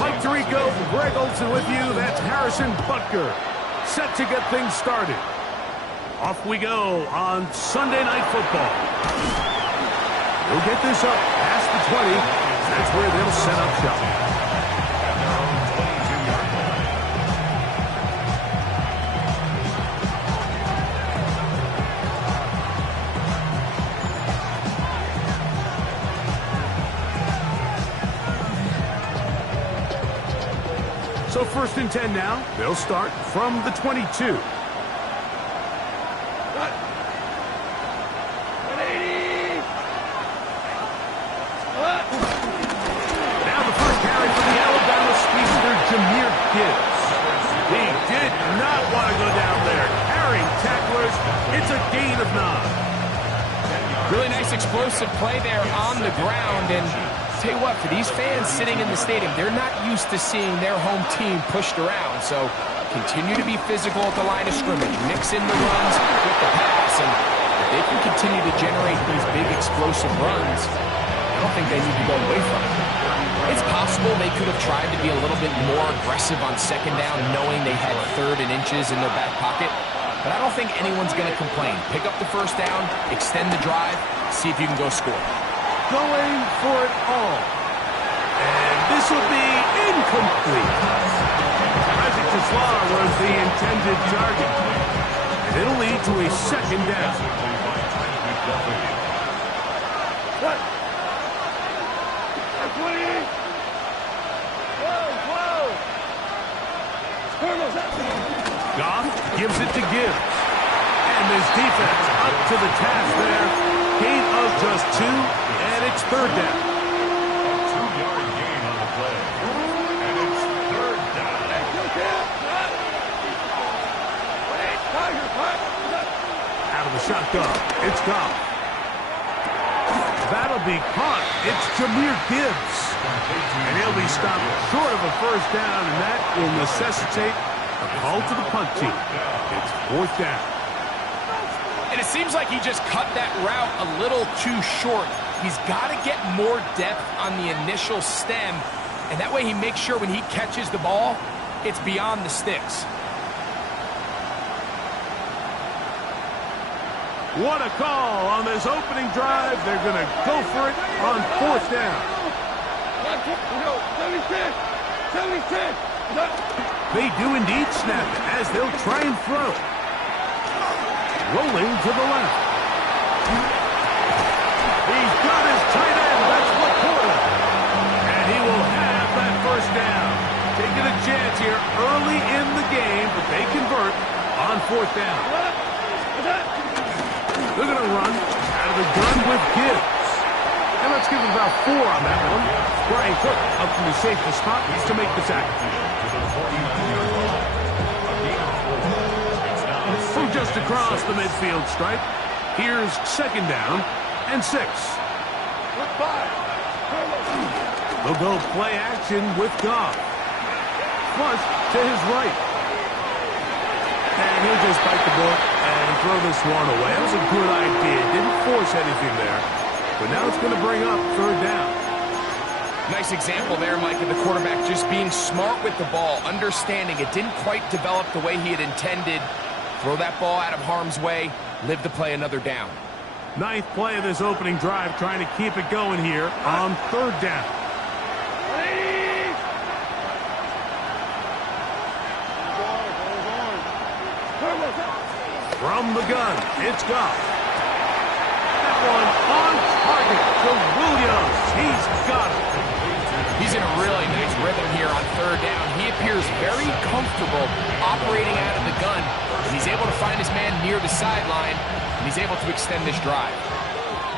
Mike Tirico, Greg Olson with you. That's Harrison Butker. Set to get things started. Off we go on Sunday Night Football. We'll get this up past the 20. That's where they'll set up shop. So 1st and 10 now. They'll start from the 22. Now the first carry for the Alabama speedster, Jahmyr Gibbs. He did not want to go down there. Carrying tacklers, it's a gain of 9. Really nice explosive play there on the ground, and tell you what, for these fans sitting in the stadium, they're not used to seeing their home team pushed around, so continue to be physical at the line of scrimmage, mix in the runs with the pass, and if they can continue to generate these big explosive runs, I don't think they need to go away from it. It's possible they could have tried to be a little bit more aggressive on 2nd down, knowing they had 3rd and inches in their back pocket, but I don't think anyone's going to complain. Pick up the 1st down, extend the drive, see if you can go score. Going for it all. And this will be incomplete. Isaac Teslar was the intended target. And it'll lead to a 2nd down. What? Goff gives it to Gibbs. And this defense up to the task there. Gain of just 2, and it's 3rd down. A 2-yard gain on the play. And it's 3rd down. Out of the shotgun, it's Goff. That'll be caught. It's Jahmyr Gibbs. And he'll be stopped short of a 1st down, and that will necessitate a call to the punt team. It's 4th down. And it seems like he just cut that route a little too short. He's got to get more depth on the initial stem, and that way he makes sure when he catches the ball, it's beyond the sticks. What a call on this opening drive. They're going to go for it on 4th down. They do indeed snap it as they'll try and throw. Rolling to the left. He's got his tight end. That's LaPorta. And he will have that 1st down. Taking a chance here early in the game, but they convert on 4th down. They're going to run out of the gun with Gibbs. And let's give him about 4 on that one. Brian Cook up from the safety spot to make the sack. From just across the midfield stripe, here's 2nd down and 6. They'll go play action with Goff. Flush to his right. And he'll just bite the bullet and throw this one away. That was a good idea. Didn't force anything there. But now it's going to bring up 3rd down. Nice example there, Mike, of the quarterback just being smart with the ball, understanding it didn't quite develop the way he had intended. Throw that ball out of harm's way, live to play another down. 9th play of this opening drive, trying to keep it going here on 3rd down. From the gun, it's Goff. That one on target to Williams. He's got it. He's in a really nice rhythm here on 3rd down. He appears very comfortable operating out of the gun. And he's able to find his man near the sideline, and he's able to extend this drive.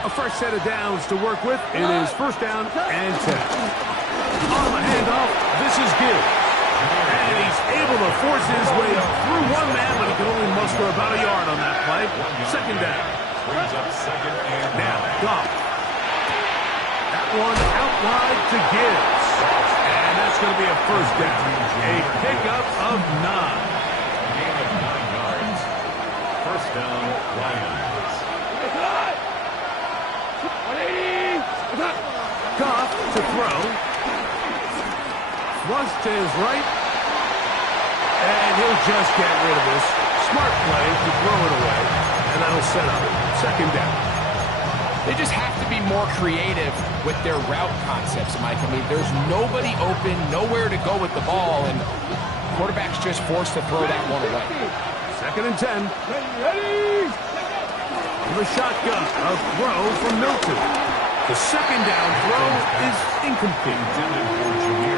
A fresh set of downs to work with. It is 1st down and 10. On the handoff, this is Gibbs. And he's able to force his way through one man, but he can only muster about a yard on that play. 2nd down. Now, Goff. That one out wide to Gibbs. And that's going to be a 1st down. A pickup of 9. Gain of 9 yards. 1st down, Lions. Goff to throw. Flush to his right. And he'll just get rid of this. Smart play to throw it away. And that'll set up second down. They just have to be more creative with their route concepts, Mike. I mean, there's nobody open, nowhere to go with the ball, and quarterback's just forced to throw that one away. Second and 10. Ready. The shotgun, a throw from Milton. The second down throw is incomplete.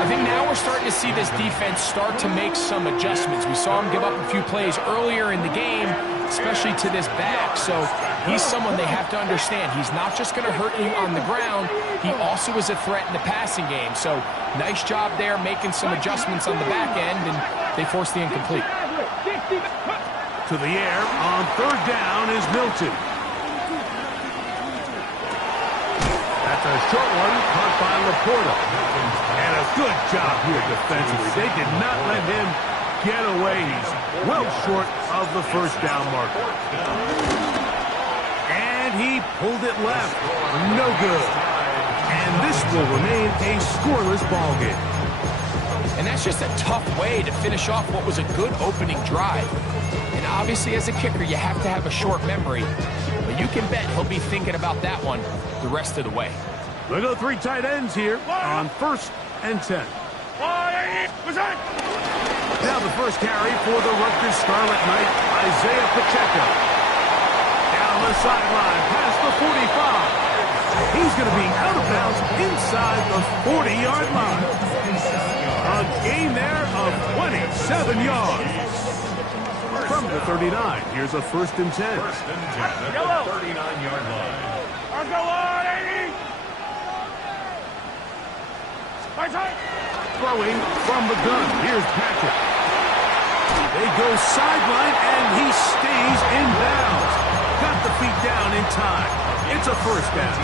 I think now we're starting to see this defense start to make some adjustments. We saw him give up a few plays earlier in the game, especially to this back. So he's someone they have to understand. He's not just going to hurt you on the ground. He also is a threat in the passing game. So nice job there making some adjustments on the back end, and they forced the incomplete. To the air on third down is Milton. That's a short one caught by Laporta. And a good job here defensively. They did not let him get away. He's well short of the first down marker. And he pulled it left. No good. And this will remain a scoreless ball game. And that's just a tough way to finish off what was a good opening drive. And obviously, as a kicker, you have to have a short memory. But you can bet he'll be thinking about that one the rest of the way. We'll go three tight ends here on first and 10. Now the first carry for the Rutgers Scarlet Knight, Isaiah Pacheco. Down the sideline, past the 45. He's going to be out of bounds inside the 40-yard line. A gain there of 27 yards. From the 39, here's a first and 10. First and 10 at the 39-yard line. Throwing from the gun, here's Patrick. They go sideline, and he stays in bounds. Got the feet down in time. It's a first down.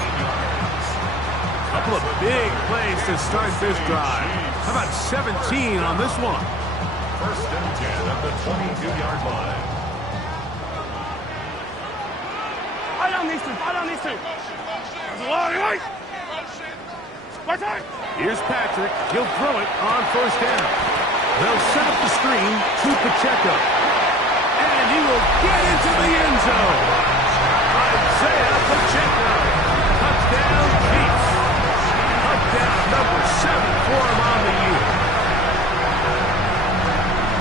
Couple of big plays to start this drive. How about 17 on this one? First and 10 at the 22-yard line. Fight on these two. Here's Patrick. He'll throw it on first down. They'll set up the screen to Pacheco. And he will get into the end zone. Isaiah Pacheco. Touchdown Chiefs. Touchdown number 7 for him on the year.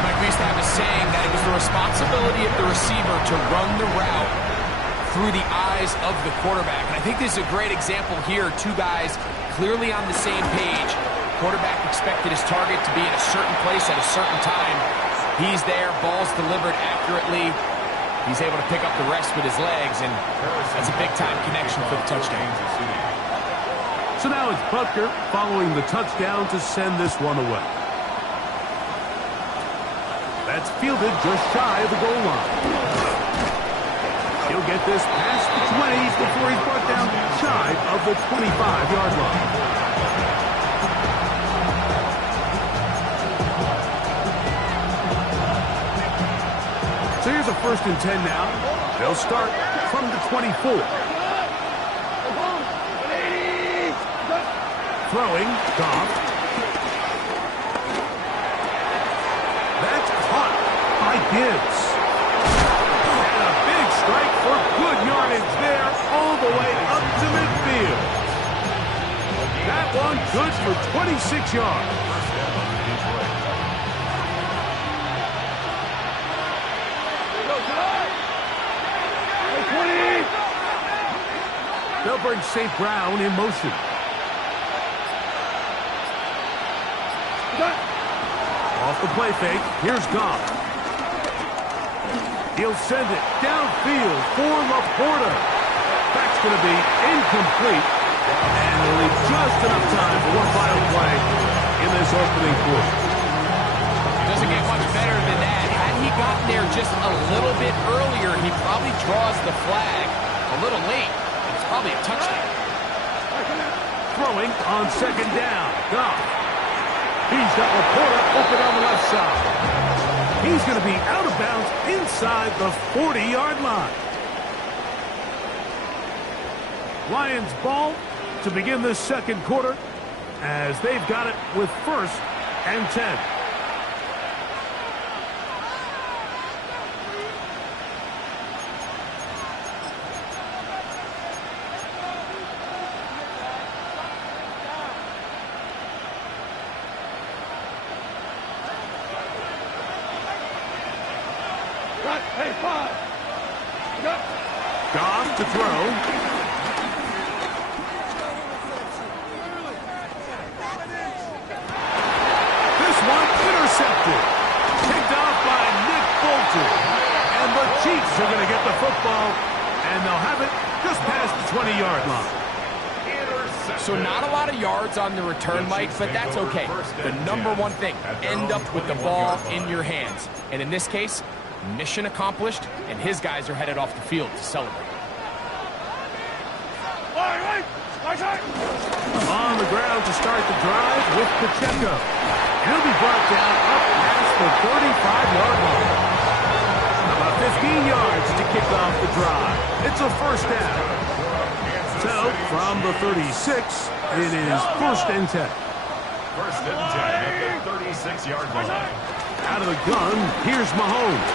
Mike, we used to have a saying that it was the responsibility of the receiver to run the route through the eyes of the quarterback. And I think this is a great example here. Two guys clearly on the same page. Quarterback expected his target to be in a certain place at a certain time. He's there, ball's delivered accurately. He's able to pick up the rest with his legs, and that's a big-time connection for the touchdown. So now it's Butker following the touchdown to send this one away. That's fielded just shy of the goal line. He'll get this past the 20s before he's brought down shy of the 25-yard line. So here's a first and 10 now. They'll start from the 24. Throwing, Goff. That's caught by Gibbs. Strike for good yardage there, all the way up to midfield. That one good for 26 yards. They'll bring St. Brown in motion. Off the play fake, here's Goff. He'll send it downfield for Laporta. That's going to be incomplete. And it'll leave just enough time for one final play in this opening quarter. Doesn't get much better than that. Had he gotten there just a little bit earlier, he probably draws the flag a little late. It's probably a touchdown. Throwing on second down. Goff. He's got Laporta open on the left side. He's going to be out of bounds inside the 40-yard line. Lions ball to begin this second quarter as they've got it with 1st and 10. Hey, 5. Goff to throw. This one intercepted. Picked off by Nick Bolton. And the Chiefs are going to get the football, and they'll have it just past the 20-yard line. So not a lot of yards on the return, Mike, but that's okay. The number one thing, end up with the ball in your hands. And in this case, mission accomplished, and his guys are headed off the field to celebrate. On the ground to start the drive with Pacheco. He'll be brought down up past the 35-yard line. About 15 yards to kick off the drive. It's a 1st down. So, from the 36, it is 1st and 10. 1st and 10 at the 36-yard line. Out of the gun, here's Mahomes.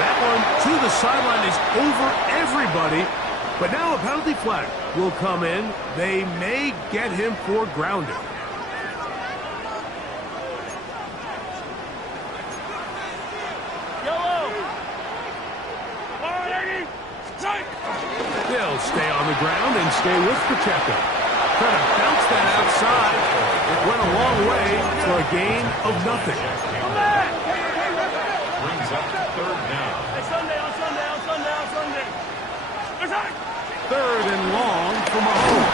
That one to the sideline is over everybody. But now a penalty flag will come in. They may get him for grounding. They'll stay on the ground and stay with Pacheco. Trying to bounce that outside. It went a long way for a gain of nothing. Brings up 3rd down. Third and long for Mahomes.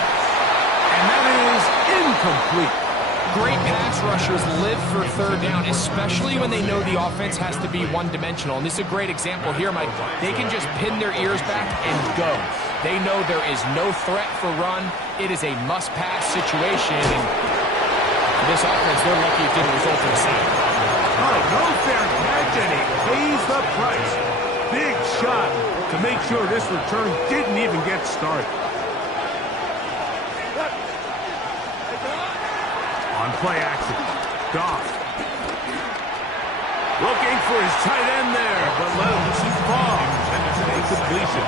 And that is incomplete. Great pass rushers live for 3rd down, especially when they know the offense has to be one-dimensional. And this is a great example here, Mike. They can just pin their ears back and go. They know there is no threat for run. It is a must-pass situation. And this offense, they're lucky it didn't result in a sack. Oh, no fair catch, and he pays the price. Big shot to make sure this return didn't even get started. On play action, Goff. Looking for his tight end there, but let him too far. Incompletion.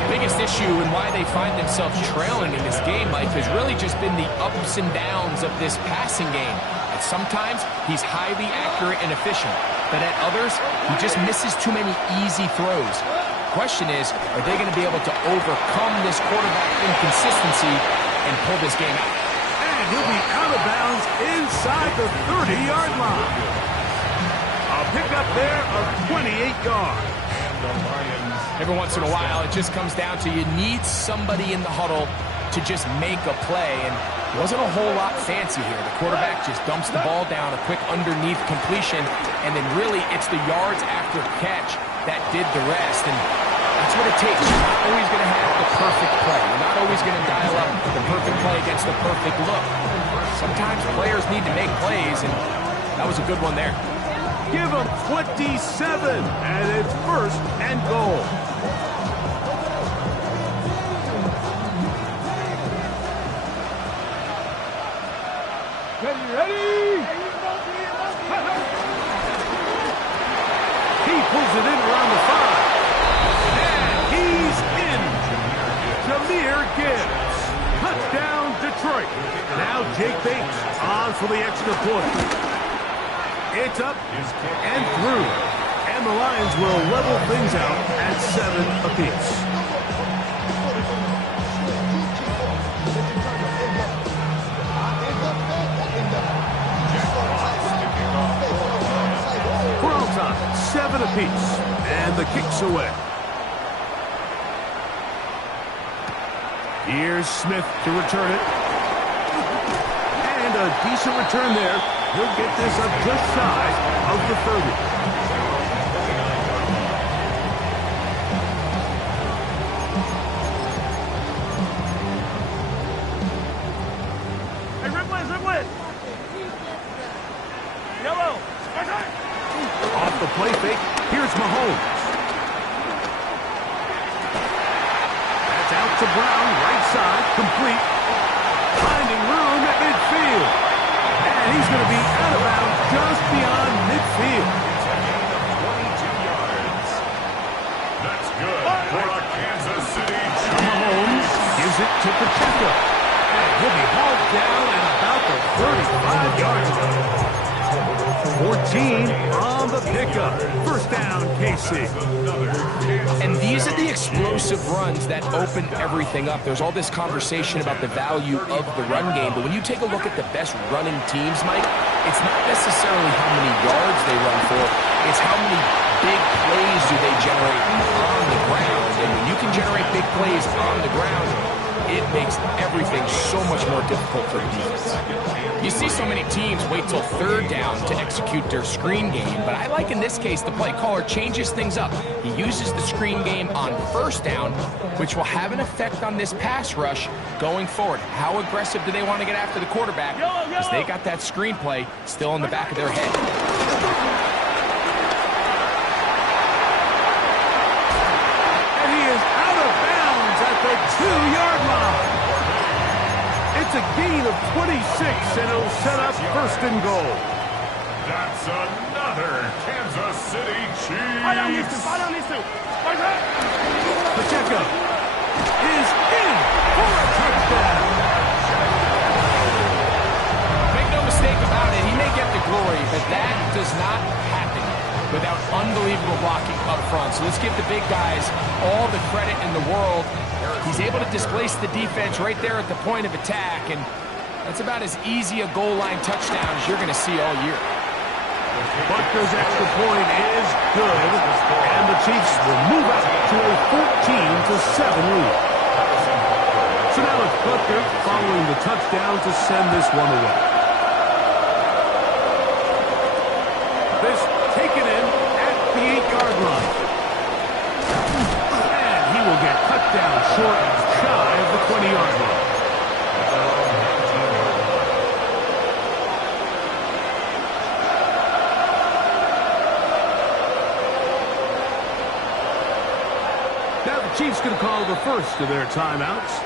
The biggest issue and why they find themselves trailing in this game, Mike, has really just been the ups and downs of this passing game. And sometimes he's highly accurate and efficient, but at others, he just misses too many easy throws. Question is, are they going to be able to overcome this quarterback inconsistency and pull this game out? And he'll be out of bounds inside the 30-yard line. A pickup there of 28 yards. Every once in a while, it just comes down to you need somebody in the huddle to just make a play, and it wasn't a whole lot fancy here. The quarterback just dumps the ball down, a quick underneath completion, and then really it's the yards after catch that did the rest, and that's what it takes. You're not always going to have the perfect play. You're not always going to dial up the perfect play against the perfect look. Sometimes players need to make plays, and that was a good one there. Give them 27, and it's 1st and goal. Ready? He pulls it in around the 5. And he's in. Jahmyr Gibbs. Touchdown, Detroit. Now Jake Bates on for the extra point. It's up and through. And the Lions will level things out at 7 apiece. We're on time, 7 apiece. And the kick's away. Here's Smith to return it. And a decent return there. He'll get this up just shy of the 30. Hey, Riplet! Yellow! Off the play fake, here's Mahomes. That's out to Brown, right side, complete. Finding room at midfield. And he's going to be out of bounds just beyond midfield. 22 yards. That's good for a Kansas City Chiefs. Mahomes gives it to Pacheco. And he'll be hauled down at about the 35-yard line. 14 on the pickup. First down, KC. And these are the explosive runs that open everything up. There's all this conversation about the value of the run game, but when you take a look at the best running teams, Mike, it's not necessarily how many yards they run for, it's how many big plays do they generate on the ground. And when you can generate big plays on the ground, it makes everything so much more difficult for the defense. You see so many teams wait till third down to execute their screen game, but I like in this case the play caller changes things up. He uses the screen game on first down, which will have an effect on this pass rush going forward. How aggressive do they want to get after the quarterback? Because they got that screen play still in the back of their head. And he is out of bounds at the 2-yard line. It's a gain of 26, and it'll set up first and goal. That's another Kansas City Chiefs. Pacheco is in for a touchdown. Make no mistake about it, he may get the glory, but that does not happen without unbelievable blocking up front. So let's give the big guys all the credit in the world. He's able to displace the defense right there at the point of attack, and that's about as easy a goal line touchdown as you're going to see all year. Butker's extra point is good, and the Chiefs will move up to a 14-7 lead. So now it's Butker following the touchdown to send this one away. This taken in at the 8-yard line. And he will get cut down short, shy of the 20-yard line. Now the Chiefs going to call the first of their timeouts,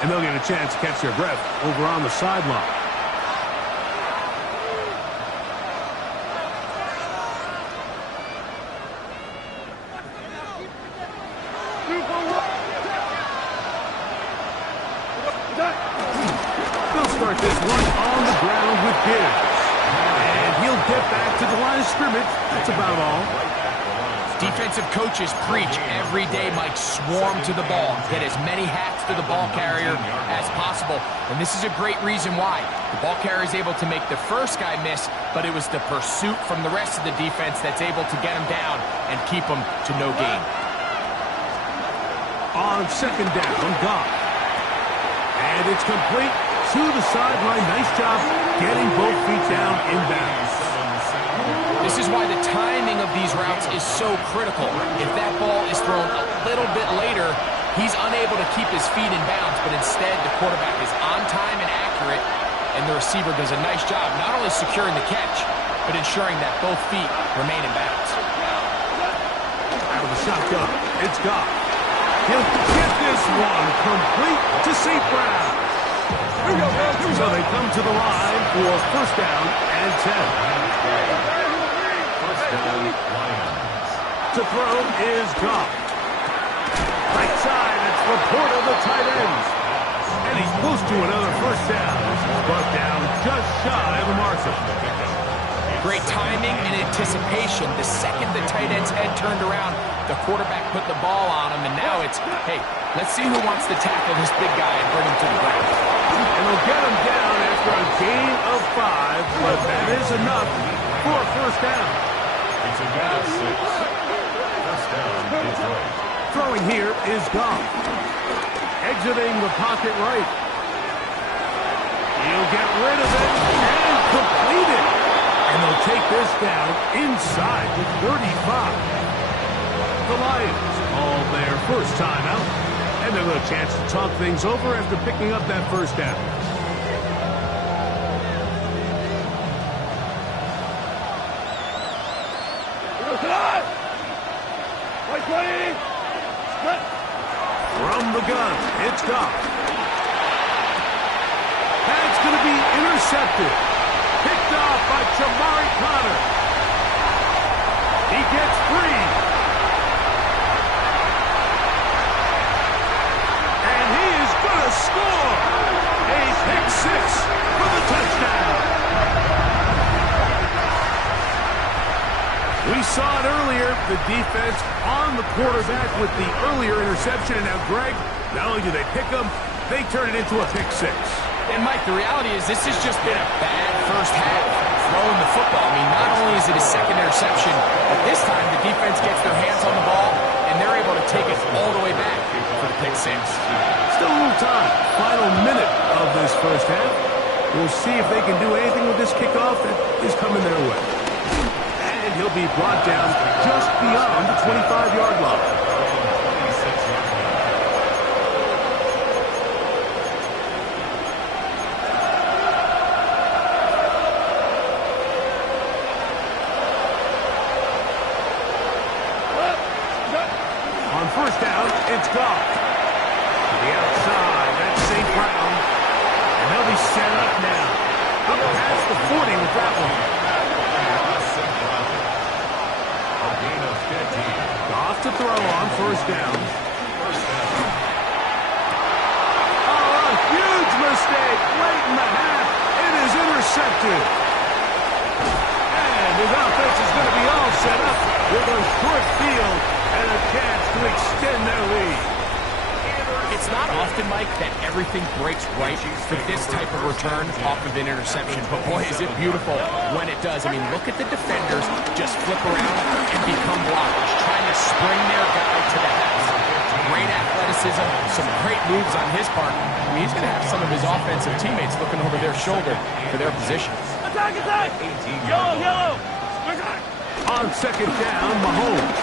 and they'll get a chance to catch their breath over on the sideline. They'll start this one on the ground with Gibbs. And he'll get back to the line of scrimmage. That's about all. Defensive coaches preach every day, Mike, swarm to the ball. Get as many hats to the ball carrier as possible. And this is a great reason why. The ball carrier is able to make the first guy miss, but it was the pursuit from the rest of the defense that's able to get him down and keep him to no gain. On second down, Goff. And it's complete to the sideline. Nice job getting both feet down inbounds. This is why the timing of these routes is so critical. If that ball is thrown a little bit later, he's unable to keep his feet in bounds, but instead the quarterback is on time and accurate, and the receiver does a nice job not only securing the catch, but ensuring that both feet remain in bounds. Out of the shotgun, it's Goff. He'll get this one complete to St. Brown. So they come to the line for first down and 10. To throw is Goff. Right side, it's Laporta, the tight end. And he's close to another first down. Brought down just shy of the marker. Great timing and anticipation. The second the tight end's head turned around, the quarterback put the ball on him, and now it's, hey, let's see who wants to tackle this big guy and bring him to the ground. And they'll get him down after a gain of 5, but that is enough for a first down. It's a gain of 6. First down, Detroit. Throwing here is Goff. Exiting the pocket right. He'll get rid of it and complete it. And they'll take this down inside the 35. The Lions call their first timeout, and they'll have a chance to talk things over after picking up that first down. From the gun, it's Goff. That's going to be intercepted. Picked off by Jamari Connor. He gets free. And he is going to score. A pick six for the touchdown. We saw it earlier, the defense on the quarterback with the earlier interception. And now, Greg, not only do they pick him, they turn it into a pick six. And, Mike, the reality is this has just been a bad first half throwing the football. I mean, not only is it a second interception, but this time the defense gets their hands on the ball, and they're able to take it all the way back for the pick six. Still a little time. Final minute of this first half. We'll see if they can do anything with this kickoff that is coming their way. And he'll be brought down just beyond the 25-yard line. On first down, it's Goff. To the outside, that's St. Brown. And they'll be set up now. Up past the 40 with that one. Goff to throw on first down. Oh, a huge mistake late in the half. It is intercepted. And his offense is going to be all set up with a short field and a chance to extend their lead. It's not often, Mike, that everything breaks right for this type of return off of an interception. But, boy, is it beautiful when it does. I mean, look at the defenders just flip around and become blockers, trying to spring their guy to the house. Great athleticism, some great moves on his part. I mean, he's going to have some of his offensive teammates looking over their shoulder for their position. Attack, attack! Yellow, yellow! On second down, Mahomes.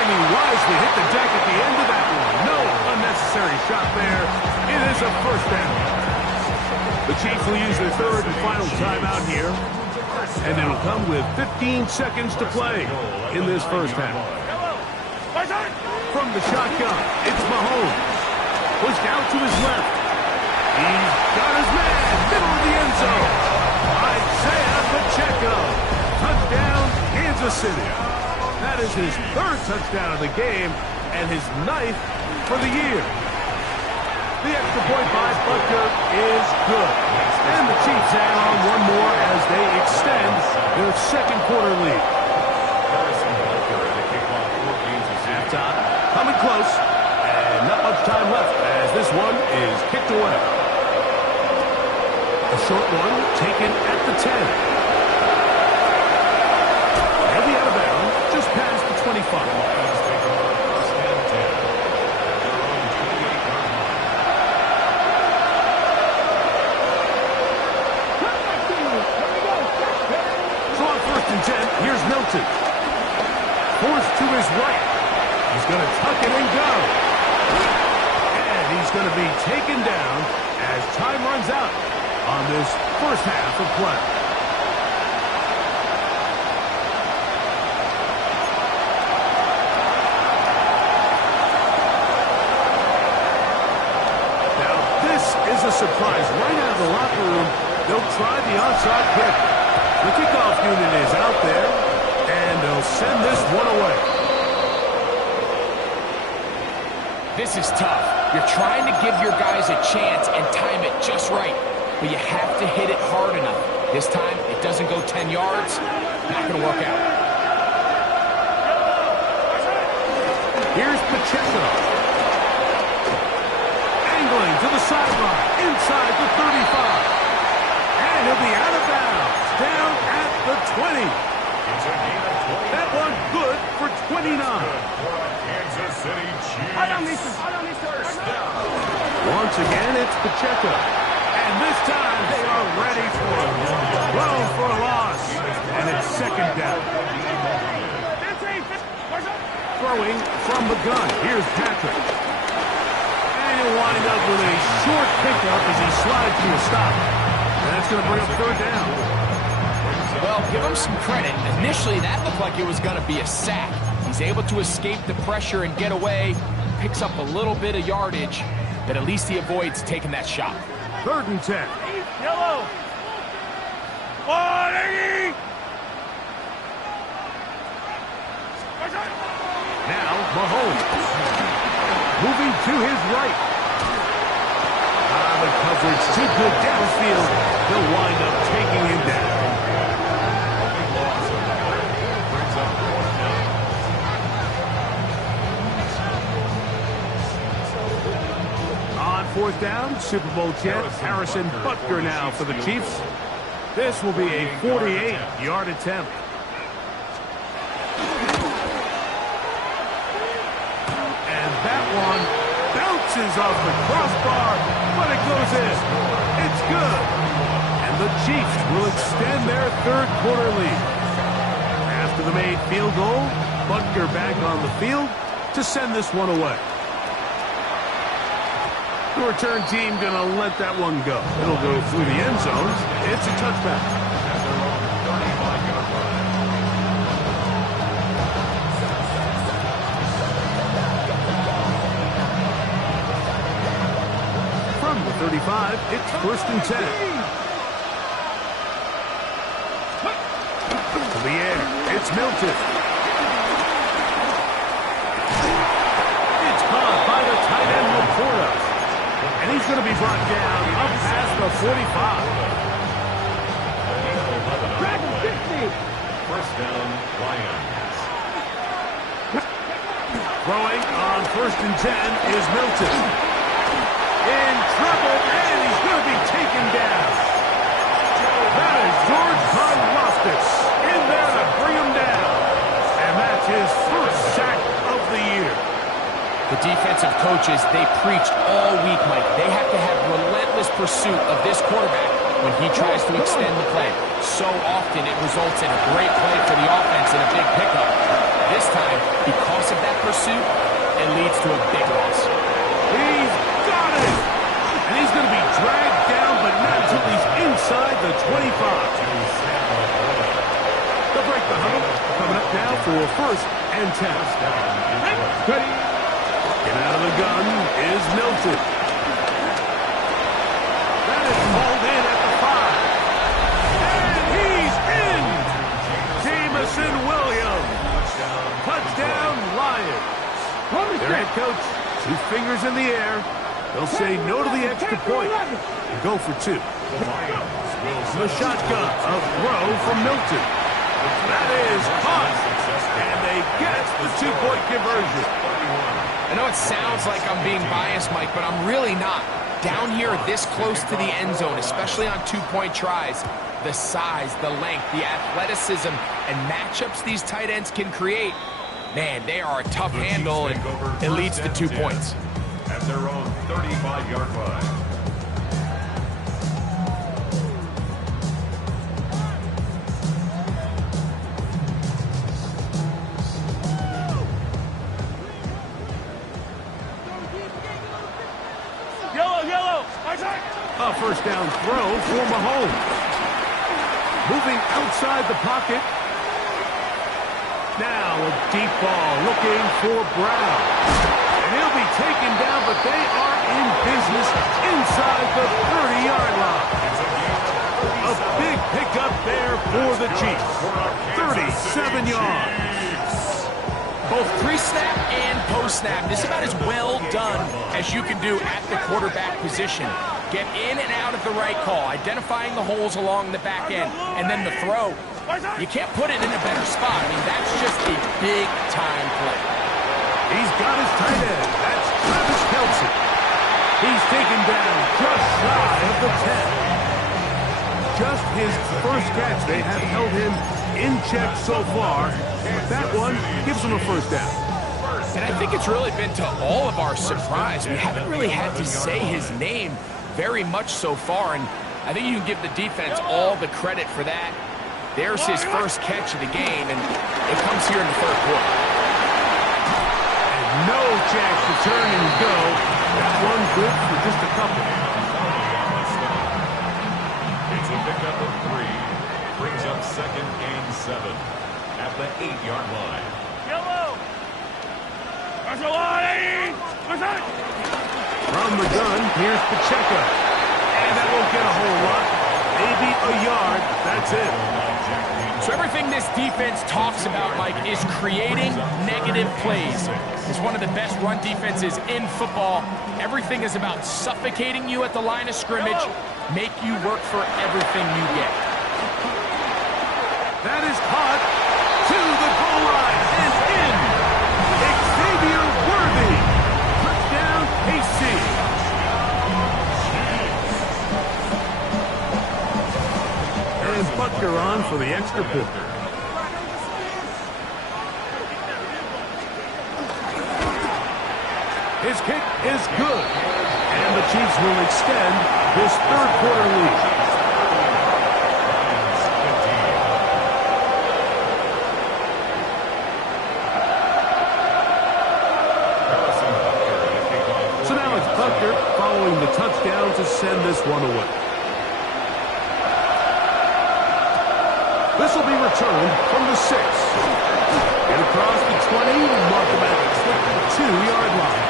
And he wisely hit the deck at the end of that one. No unnecessary shot there. It is a first down. The Chiefs will use their third and final timeout here. And it'll come with 15 seconds to play in this first half. From the shotgun, it's Mahomes. Pushed out to his left. He's got his man, middle of the end zone. Isaiah Pacheco. Touchdown, Kansas City. That is his third touchdown of the game and his ninth for the year. The extra point by Butker is good. And the Chiefs add on one more as they extend their second quarter lead. Halftime coming close, and not much time left as this one is kicked away. A short one taken at the 10. They'll be out of bounds just past the 25. So on first and 10, here's Milton. Forced to his right. He's going to tuck it and go. And he's going to be taken down as time runs out on this first half of play. Now, this is a surprise. Right out of the locker room, they'll try the onside kick. The kickoff unit is out there, and they'll send this one away. This is tough. You're trying to give your guys a chance and time it just right, but you have to hit it hard enough. This time, it doesn't go 10 yards. Not going to work out. Here's Pacheco. Angling to the sideline, inside the 35. And he'll be out of bounds, down at the 20. That one good for 29. Kansas City Chiefs. Once again, it's Pacheco. And this time, they are ready for it. Throw for a loss. And it's second down. Throwing from the gun. Here's Patrick. And he'll wind up with a short pickup as he slides to a stop. And that's going to bring up third down. Well, give him some credit. Initially, that looked like it was going to be a sack. He's able to escape the pressure and get away, picks up a little bit of yardage, but at least he avoids taking that shot. 3rd and 10. Yellow. 180. Now, Mahomes. Moving to his right. The coverage too good downfield. He'll wind up taking him down. On 4th down, Super Bowl champ Harrison Butker now for the Chiefs. This will be a 48-yard attempt. And that one bounces off the crossbar, but it goes in. It's good. And the Chiefs will extend their 3rd quarter lead. After the made field goal, Butker back on the field to send this one away. The return team going to let that one go. It'll go through the end zone. It's a touchback. From the 35, it's 1st and 10. To the air, it's Milton. It's caught by the tight end Laporta. And he's going to be brought down up past the 45. 1st down, Lions. Throwing on 1st and 10 is Milton. In trouble, and he's going to be taken down. That is George Karlaftis in there to bring him down. And that's his 1st sack of the year. The defensive coaches, they preached all week, Mike. They have to have relentless pursuit of this quarterback when he tries to extend the play. So often it results in a great play for the offense and a big pickup. This time, because of that pursuit, it leads to a big loss. He's got it! And he's going to be dragged down, but not until he's inside the 25. They'll break the huddle. Coming up now for 1st and 10. Ready? Get out of the gun is Milton. That is hauled in at the 5. And he's in! Jameson Williams. Touchdown, Lions. Their head coach, 2 fingers in the air. They'll say no to the extra point and go for 2. The shotgun, a throw from Milton. That is caught. And they get the 2-point conversion. I know it sounds like I'm being biased, Mike, but I'm really not. Down here this close to the end zone, especially on 2-point tries, the size, the length, the athleticism, and matchups these tight ends can create, man, they are a tough handle, and it leads to 2 points. At their own 35-yard line. Yellow. A 1st down throw for Mahomes. Moving outside the pocket. Now a deep ball looking for Brown. And he'll be taken down, but they are in business inside the 30-yard line. A big pickup there for the Chiefs. 37 yards. Both pre-snap and post-snap, this is about as well done as you can do at the quarterback position. Get in and out of the right call, identifying the holes along the back end, and then the throw. You can't put it in a better spot. I mean, that's just a big-time play. He's got his tight end. That's Travis Kelce. He's taken down just shy of the 10. Just his 1st catch. They have held him in check so far. But that one gives him a 1st down. And I think it's really been to all of our surprise. We haven't really had to say his name very much so far, and I think you can give the defense all the credit for that. There's his 1st catch of the game, and it comes here in the 3rd quarter. And no chance to turn and go. That one good for just a couple. It's a pickup of 3. Brings up 2nd and 7 at the 8-yard line. Yellow. From the gun, here's Pacheco. And that won't get a whole lot. Maybe a yard. That's it. So everything this defense talks about, Mike, is creating negative plays. It's one of the best run defenses in football. Everything is about suffocating you at the line of scrimmage, make you work for everything you get. That is caught to the goal line and in. Xavier Worthy. Touchdown, KC. And Butker on for the extra point. His kick is good. And the Chiefs will extend this third quarter lead. So now it's Butker following the touchdown to send this one away. This will be returned from the 6. Get across the 20, mark him at the 2-yard line.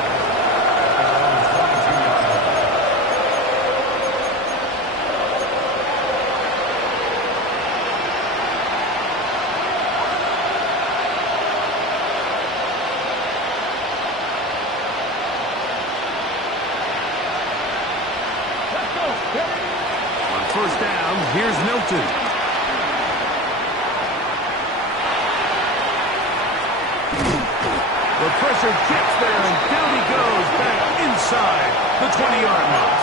On first down, here's Milton. The pressure gets there, and down he goes back inside the 20-yard line.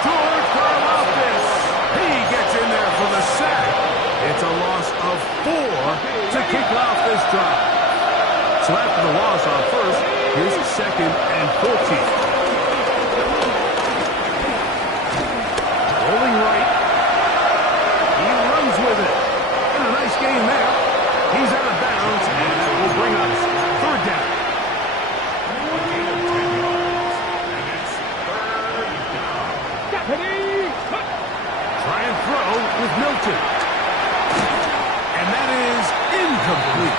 George Karlaftis. He gets in there for the sack. It's a loss of 4 to kick off this drive. So after the loss on first, here's 2nd and 14. Rolling right. He runs with it. And a nice gain there. He's out of bounds, and that will bring us third down. A gain of 10 yards, and it's third down. Try and throw with Milton. And that is incomplete.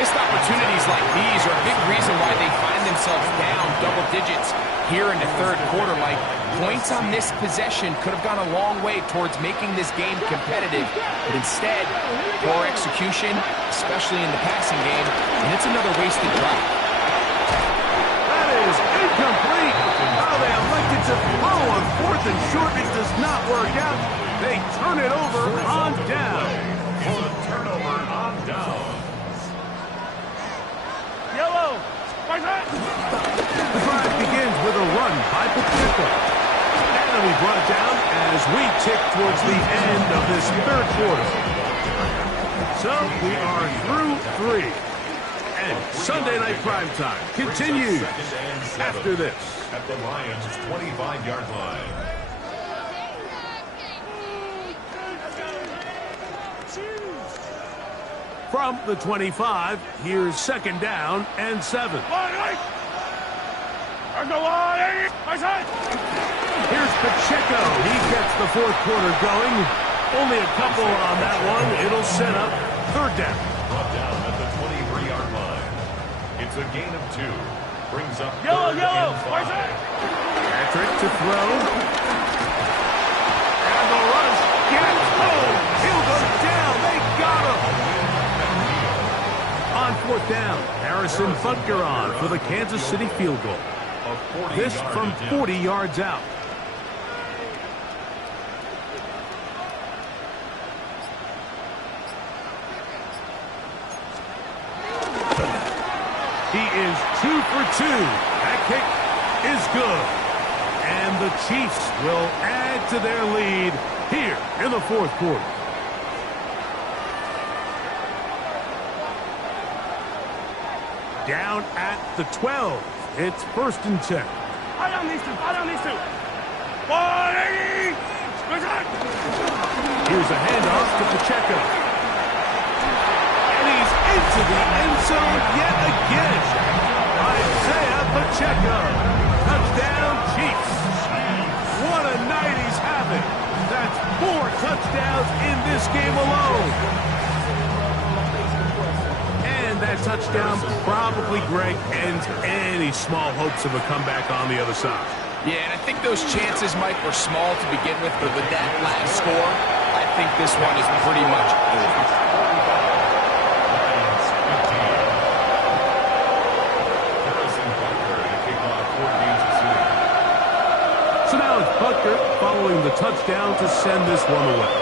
Missed opportunities like these are a big reason why they find themselves down double digits here in the third quarter. Like, points on this possession could have gone a long way towards making this game competitive, but instead, poor execution, especially in the passing game, and it's another wasted drive. That is incomplete. How they elected to throw on 4th and short. It does not work out. They turn it over on down. It's a turnover on down. Yellow. The drive begins with a run by Pacheco. And we brought it down as we tick towards the end of this third quarter. So we are through 3. And Sunday Night Primetime continues after this. At the Lions' 25-yard line. From the 25, here's 2nd down and 7. Here's Pacheco. He gets the fourth quarter going. Only a couple on that one. It'll set up third down. Brought down at the 23-yard line. It's a gain of 2. Brings up Yellow. third and 5. Patrick to throw. And the rush gets home. He'll go down. They got him. On fourth down, Harrison Butker on for the Kansas City field goal. This from 40 yards out. He is 2 for 2. That kick is good. And the Chiefs will add to their lead here in the fourth quarter. Down at the 12. It's 1st and 10. I don't need to. Here's a handoff to Pacheco. And he's into the end zone yet again. Isaiah Pacheco. Touchdown, Chiefs. What a night he's having. That's 4 touchdowns in this game alone. And that touchdown touchdown probably, Greg, ends any small hopes of a comeback on the other side. Yeah, and I think those chances, Mike, were small to begin with, but with that last score, I think this one is pretty much over. So now it's Butker following the touchdown to send this one away.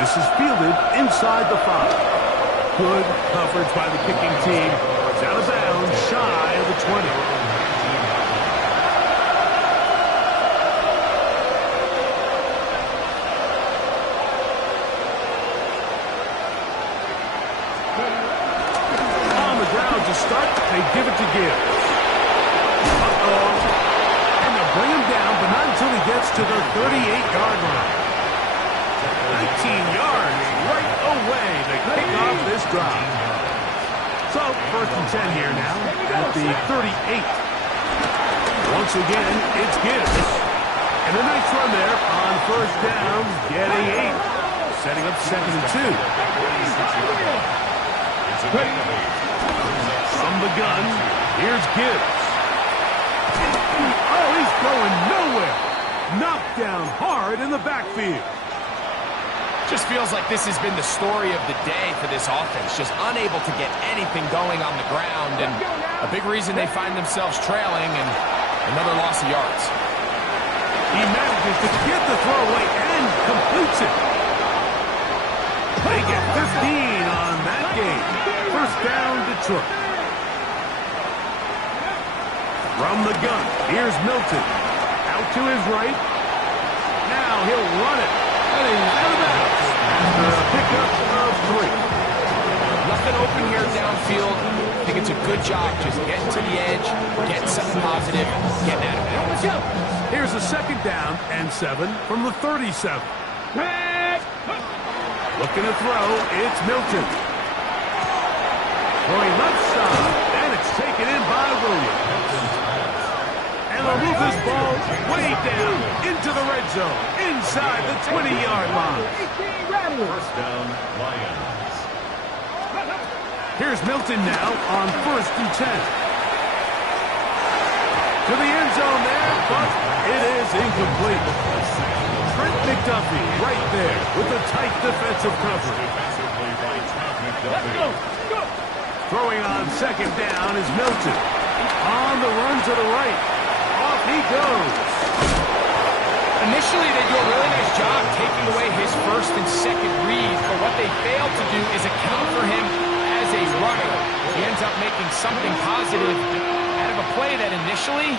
This is fielded inside the 5. Good coverage by the kicking team. It's out of bounds, shy of the 20. On the ground to start, they give it to Gibbs. And they'll bring him down, but not until he gets to the 38-yard line. 19 yards right away to kick off this drive. So, 1st and 10 here now at the 38. Once again, it's Gibbs. And a nice run there on 1st down, getting 8. Setting up 2nd and 2. From the gun, here's Gibbs. Oh, he's going nowhere. Knocked down hard in the backfield. Just feels like this has been the story of the day for this offense. Just unable to get anything going on the ground, and a big reason they find themselves trailing, and another loss of yards. He manages to get the throw away and completes it. They get 15 on that game. 1st down, Detroit. From the gun, here's Milton. Out to his right. Now he'll run it. And he's out of bounds after a pickup of 3. Nothing open here downfield. I think it's a good job just getting to the edge, getting something positive, getting out of bounds. Here's a 2nd down and 7 from the 37. Looking to throw, it's Milton. Throwing left side, and it's taken in by Williams. And they'll move this ball way down into the red zone, inside the 20-yard line. 1st down, Lions. Here's Milton now on 1st and 10. To the end zone there, but it is incomplete. Trent McDuffie right there with the tight defensive coverage. Throwing on 2nd down is Milton. On the run to the right. Off he goes. Initially, they do a really nice job taking away his 1st and 2nd read, but what they failed to do is account for him as a runner. He ends up making something positive out of a play that initially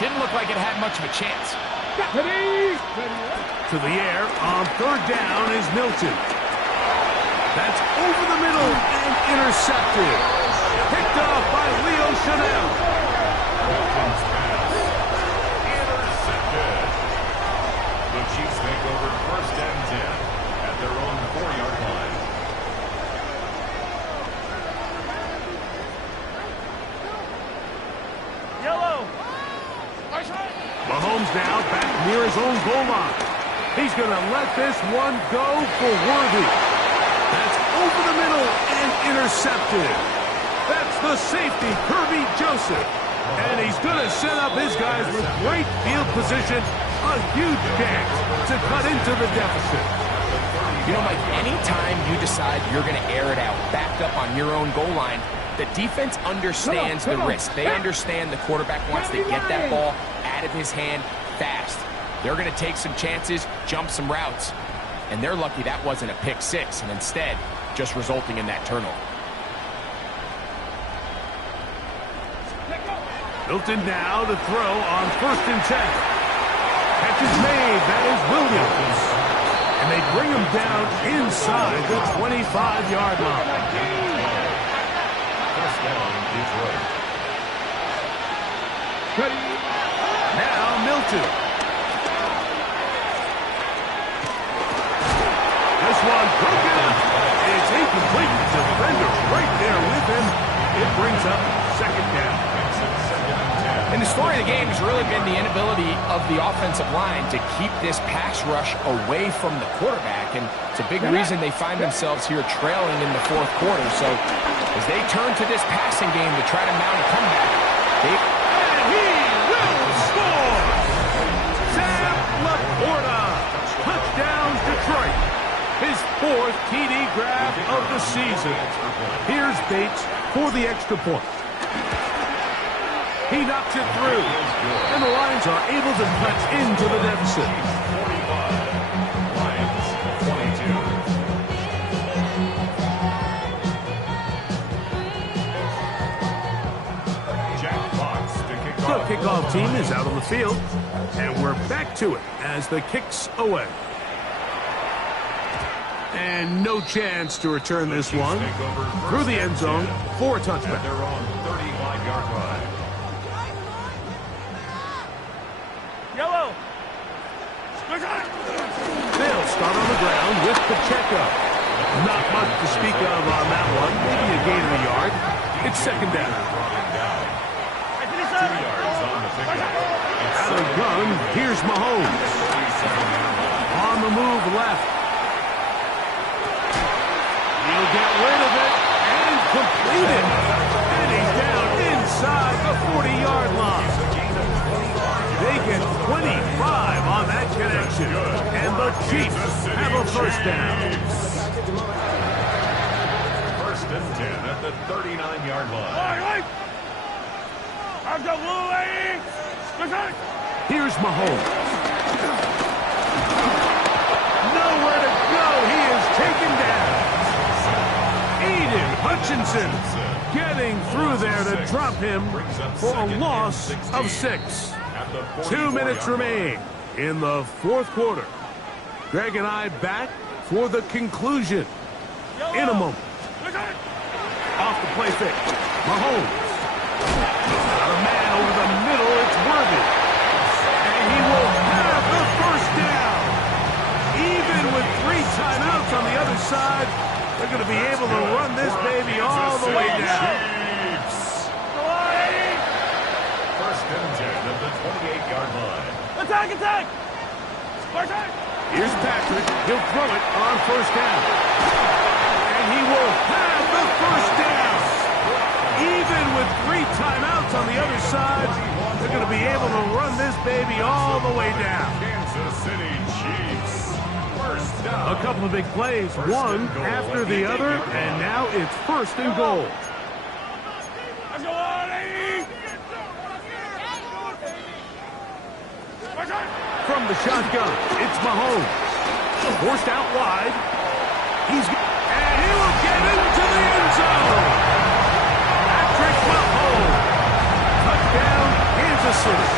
didn't look like it had much of a chance. To the air on 3rd down is Milton. That's over the middle and intercepted. Picked off by Leo Chanel. Milton's pass. Intercepted. The Chiefs take over 1st and 10 at their own 4-yard line. Yellow. Mahomes now back near his own goal line. He's going to let this one go for Worthy. That's over the middle and intercepted. That's the safety, Kirby Joseph. And he's going to set up his guys with great field position. A huge chance to cut into the deficit. You know, Mike, anytime you decide you're going to air it out, backed up on your own goal line, the defense understands the risk. They understand the quarterback wants to get that ball out of his hand fast. They're going to take some chances, jump some routes. And they're lucky that wasn't a pick 6, and instead just resulting in that turnover. Milton now to throw on 1st and 10. Catch is made. That is Williams. And they bring him down inside the 25-yard line. 1st down, Detroit. Now Milton. This one broken up. It's incomplete. Defender right there with him. It brings up 2nd down. And the story of the game has really been the inability of the offensive line to keep this pass rush away from the quarterback. And it's a big reason they find themselves here trailing in the fourth quarter. So as they turn to this passing game to try to mount a comeback, and he will score! Sam Laporta! Touchdowns Detroit! His fourth TD grab of the season. Here's Bates for the extra point. He knocks it through, and the Lions are able to cut into the deficit. 45, Lions 22. Jack Fox to kick The off. kickoff team is out on the field, and we're back to it as the kick's away. And no chance to return this one through the end zone for a touchback. They're on 35-yard line. Yellow. They'll start on the ground with Pacheco. Not much to speak of on that one. Maybe a gain of a yard. It's second down. 2 yards on the pickup. Out of the gun, here's Mahomes. On the move left. He'll get rid of it and complete it. And he's down inside the 40-yard line. They get 25 on that connection. And the Chiefs have a first down. First and 10 at the 39-yard line. Here's Mahomes. Nowhere to go. He is taken down. Aiden Hutchinson getting through there to drop him for a loss of 6. 2 minutes remain in the fourth quarter. Greg and I back for the conclusion in a moment. Off the play fake. Mahomes. Got a man over the middle. It's Worthy. And he will have the first down. Even with 3 timeouts on the other side, they're going to be able to run this baby all the way down. First and 10 at the 28-yard line. Attack! Here's Patrick. He'll throw it on first down. And he will have the first down. Even with 3 timeouts on the other side, they're going to be able to run this baby all the way down. Kansas City Chiefs. First down. A couple of big plays, one after the other, and now it's first and goal. From the shotgun, it's Mahomes. Forced out wide. And he will get into the end zone. Patrick Mahomes. Touchdown, Kansas City.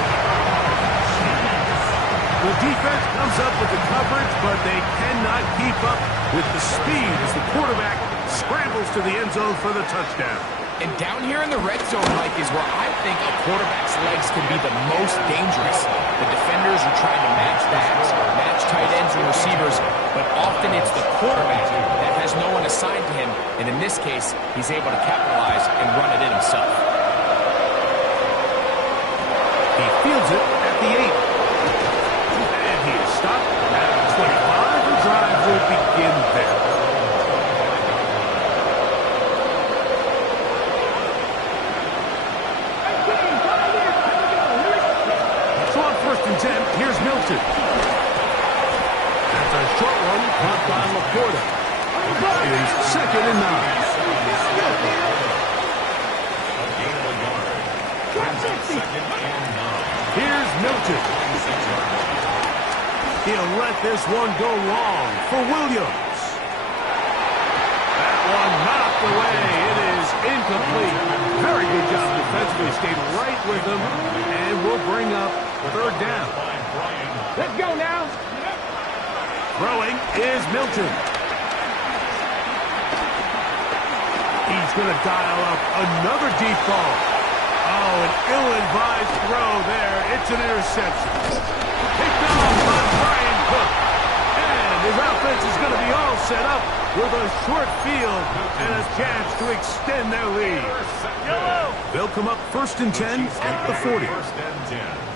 The defense comes up with the coverage, but they cannot keep up with the speed as the quarterback scrambles to the end zone for the touchdown. And down here in the red zone, Mike, is where I think a quarterback's legs can be the most dangerous. The defenders are trying to match backs, match tight ends and receivers, but often it's the quarterback that has no one assigned to him, and in this case, he's able to capitalize and run it in himself. He fields it at the 8. And he is stopped at the 25. The drive will begin there. First and 10, here's Milton. That's a short one, caught by Laporta. It is second and 9. Here's Milton. He'll let this one go long for Williams. That one knocked away. It is incomplete. Very good job defensively. Stayed right with him and will bring up third down. Let's go now. Throwing is Milton. He's going to dial up another deep ball. Oh, an ill-advised throw there. It's an interception. Picked off by Brian Cook. And his offense is going to be all set up with a short field and a chance to extend their lead. Yellow. They'll come up 1st and 10 at the 40. First and 10.